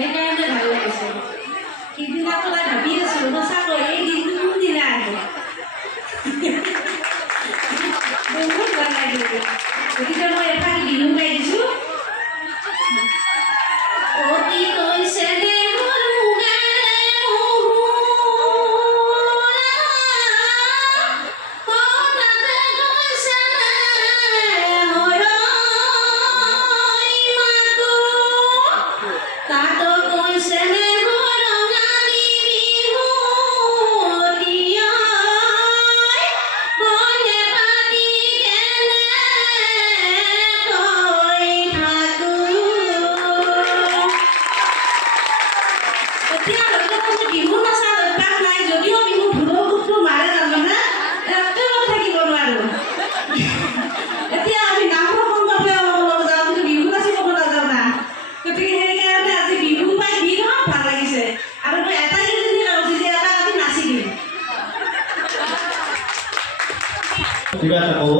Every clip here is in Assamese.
সেইকাৰণে ভাল লাগিছে। সিদিনা সদায় ভাবি আছোঁ সঁচাকৈ এই দিনটো কোনদিনা আহে। বহুত ভাল লাগিল। গতিকে মই এফালে বিহু গাই দিছোঁ। অতি কৈছে দে কিবা এটা ক'ব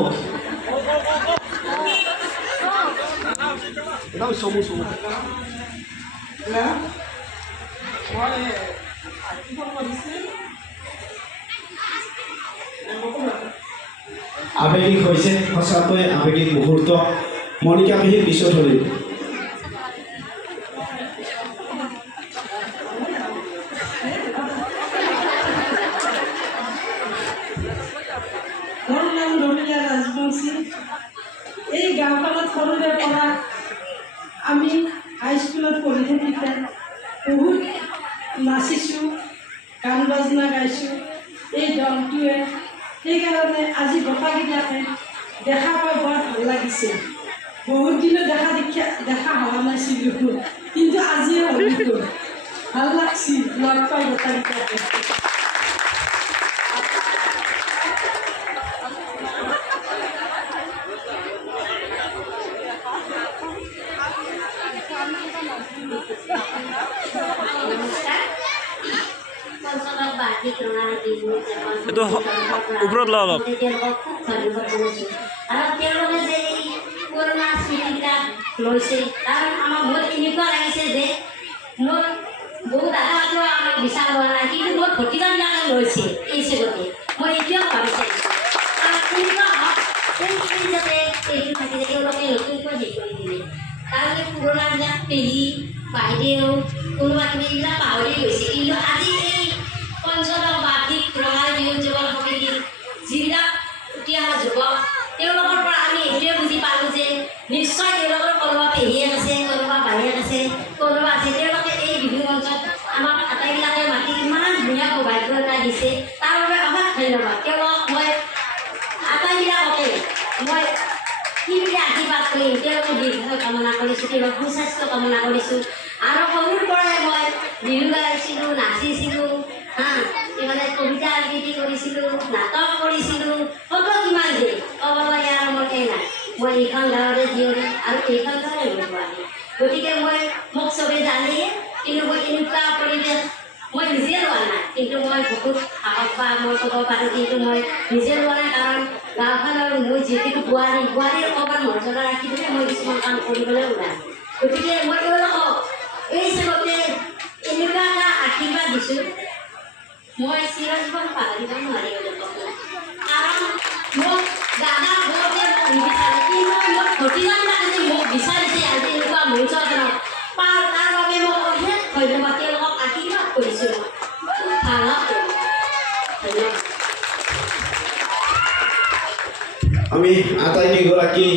আবেগিক হৈছে সঁচাকৈ আবেগিক মুহূৰ্ত মণিকা পেহীৰ পিছত হ'ল এই গাঁওখনত সৰুৰে পৰা আমি হাইস্কুলত পঢ়ি থাকোঁতে বহুত নাচিছোঁ, গান বাজনা গাইছোঁ এই দলটোৱে। সেইকাৰণে আজি গোটাকেইটাকে দেখা পাই বৰ ভাল লাগিছে। বহুত দিনো দেখা হোৱা নাছিলোঁ, কিন্তু আজিয়ে হ'লো ভাল লাগছি লগ পাই গোটাকেইটাকে। itu ubrot lah loh. বাইদেউ কোনোবাখিনি এইবিলাক পাহৰি গৈছে, কিন্তু আজি এই পঞ্চদশ বাৰ্ষিক ৰঙালী বিহু যুৱক শক্তি যিবিলাক উঠি অহা যুৱক তেওঁলোকৰ পৰা আমি এইটোৱে বুজি পালোঁ যে নিশ্চয় তেওঁলোকৰ কোনোবা পেহীয়েক আছে, কোনোবা বায়েক আছে, কোনোবা আছে। তেওঁলোকে এই বিহু মঞ্চত আমাক আটাইবিলাকে মাতি ইমান ধুনীয়া সৌভাগ্য এটা দিছে, তাৰ বাবে অশেষ ধন্যবাদ। তেওঁলোকক মই আটাইবিলাককে মই কি বুলি আশীৰ্বাদ কৰিম, তেওঁলোকে দীৰ্ঘায়ু কামনা কৰিছোঁ, তেওঁলোকৰ সুস্বাস্থ্য কামনা কৰিছোঁ। আৰু সৰুৰ পৰাই মই বিহু গাইছিলোঁ, নাচিছিলোঁ, মানে কবিতা আবৃত্তি কৰিছিলোঁ, নাটক কৰিছিলোঁ, কত কিমান যে ক'বলৈ ইয়াৰ মতে নাই। মই এইখন গাঁৱৰে জীয়ৰী আৰু এইখন গাঁৱৰে ছোৱালী। গতিকে মোক চবেই জানেই, কিন্তু মই এনেকুৱা পৰিৱেশ মই নিজে লোৱা নাই। কিন্তু মই বহুত সাহস বা মই ক'ব পাৰোঁ, কিন্তু মই নিজে লোৱা নাই। কাৰণ গাঁওখনৰ মই যিহেতু বোৱাৰীৰ অকণমান মৰ্যাদা ৰাখি পিনে মই কিছুমান কাম কৰিবলৈ ওলাই। গতিকে মই তেওঁলোকক এই হিচাপতে এনেকুৱা এটা আশীৰ্বাদ দিছোঁ, মই চিৰজীৱন পাহৰিব নোৱাৰিম। কাৰণ মোক দাদা বৌতে মোক নিবিচাৰে, কিন্তু মোৰ ভতিজাবিলাকে যে মোক বিচাৰিছে আজি এনেকুৱা মঞ্চখনত তাৰ বাবে মই অশেষ ধন্যবাদ। তেওঁলোকক আশীৰ্বাদ কৰিছোঁ। ভাল আমি আটাইকেইগৰাকী